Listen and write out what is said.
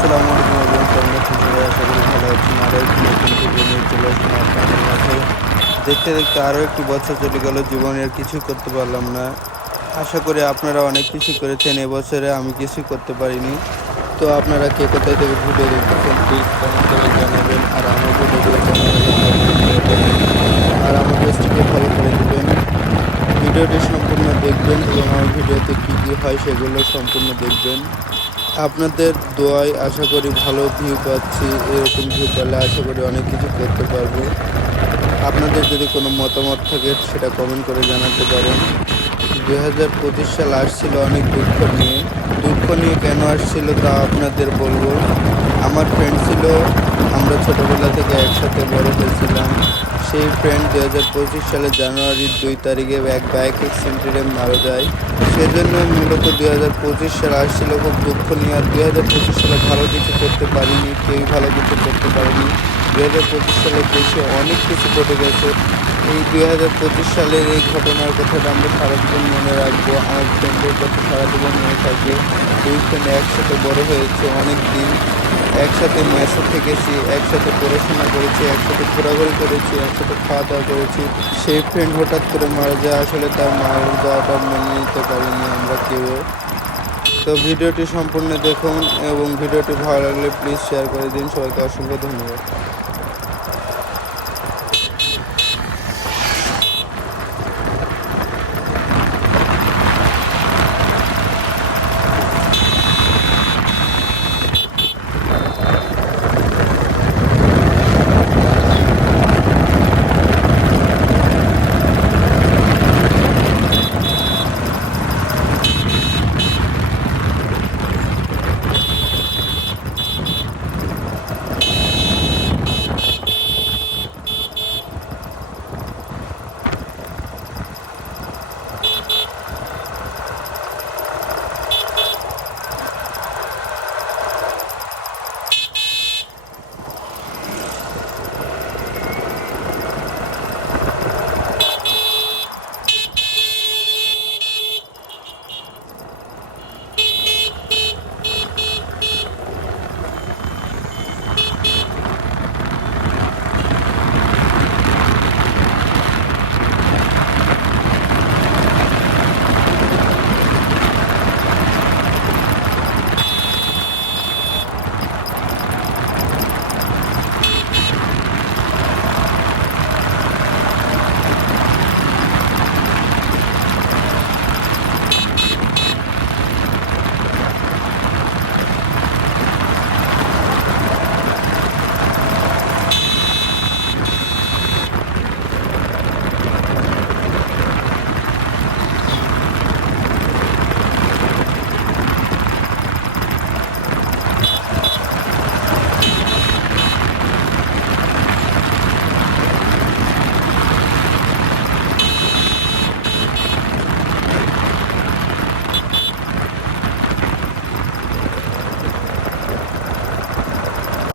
আসসালামু আলাইকুম এবং কেমন আছেন সবাই? আশা করি ভালো আছেন। আরও একটি নতুন ভিডিও নিয়ে চলে আসলাম আপনাদের মাঝে। দেখতে দেখতে আরও একটি বছর চলে গেল, জীবনে আর কিছুই করতে পারলাম না। আশা করি আপনারা অনেক কিছু করেছেন, এবছরে আমি কিছুই করতে পারিনি। তো আপনারা কে কোথায় থেকে ভিডিও দেখতেছেন প্লিজ কমেন্ট করে জানাবেন। আর আমার ভিডিওটি কেমন লাগলো কমেন্ট করে দেবেন। আর আমার পেজটিকে ফলো করে দেবেন। ভিডিওটি সম্পূর্ণ দেখবেন এবং আমার ভিডিওতে কী কী হয় সেগুলো সম্পূর্ণ দেখবেন। আপনাদের দোয়ায় আশা করি ভালো ভিউ পাচ্ছি। এরকম ভিউ পেলে আশা করি অনেক কিছু করতে পারবো। আপনাদের যদি কোনো মতামত থাকে সেটা কমেন্ট করে জানাতে পারেন। 2025 সাল আসছিল অনেক দুঃখ নিয়ে। দুঃখ নিয়ে কেন আসছিল তা আপনাদের বলবো। আমার ফ্রেন্ড ছিল, আমরা ছোটোবেলা থেকে একসাথে বড় হয়েছিলাম। সেই ফ্রেন্ড 2025 সালের জানুয়ারির 2 তারিখে এক বাইক অ্যাক্সিডেন্টে মারা যায়। সেজন্য মূলত 2025 সাল আসছিল খুব দুঃখ নিয়ে। আর 2025 সালে ভালো কিছু করতে পারিনি, কেউই ভালো কিছু করতে পারেনি। 2025 সালে দেশে অনেক কিছু ঘটে গেছে। এই 2025 সালের এই ঘটনার কথাটা আমরা সারাজীবন মনে রাখবো। আমার ফ্রেন্ডের কথা সারা জীবন মনে থাকবে। দুই ফ্রেন্ড একসাথে বড় হয়েছে অনেক দিন, একসাথে মেসে থেকেছি, একসাথে পড়াশোনা করেছি, একসাথে ঘোরাঘুরি করেছি, একসাথে খাওয়া দাওয়া করেছি। সেই ফ্রেন্ড হঠাৎ করে মারা যায়, আসলে তার মারা যাওয়াটা মেনে নিতে পারিনি আমরা কেউ। তো ভিডিওটি সম্পূর্ণ দেখুন এবং ভিডিওটি ভালো লাগলে প্লিজ শেয়ার করে দিন। সবাইকে অসংখ্য ধন্যবাদ।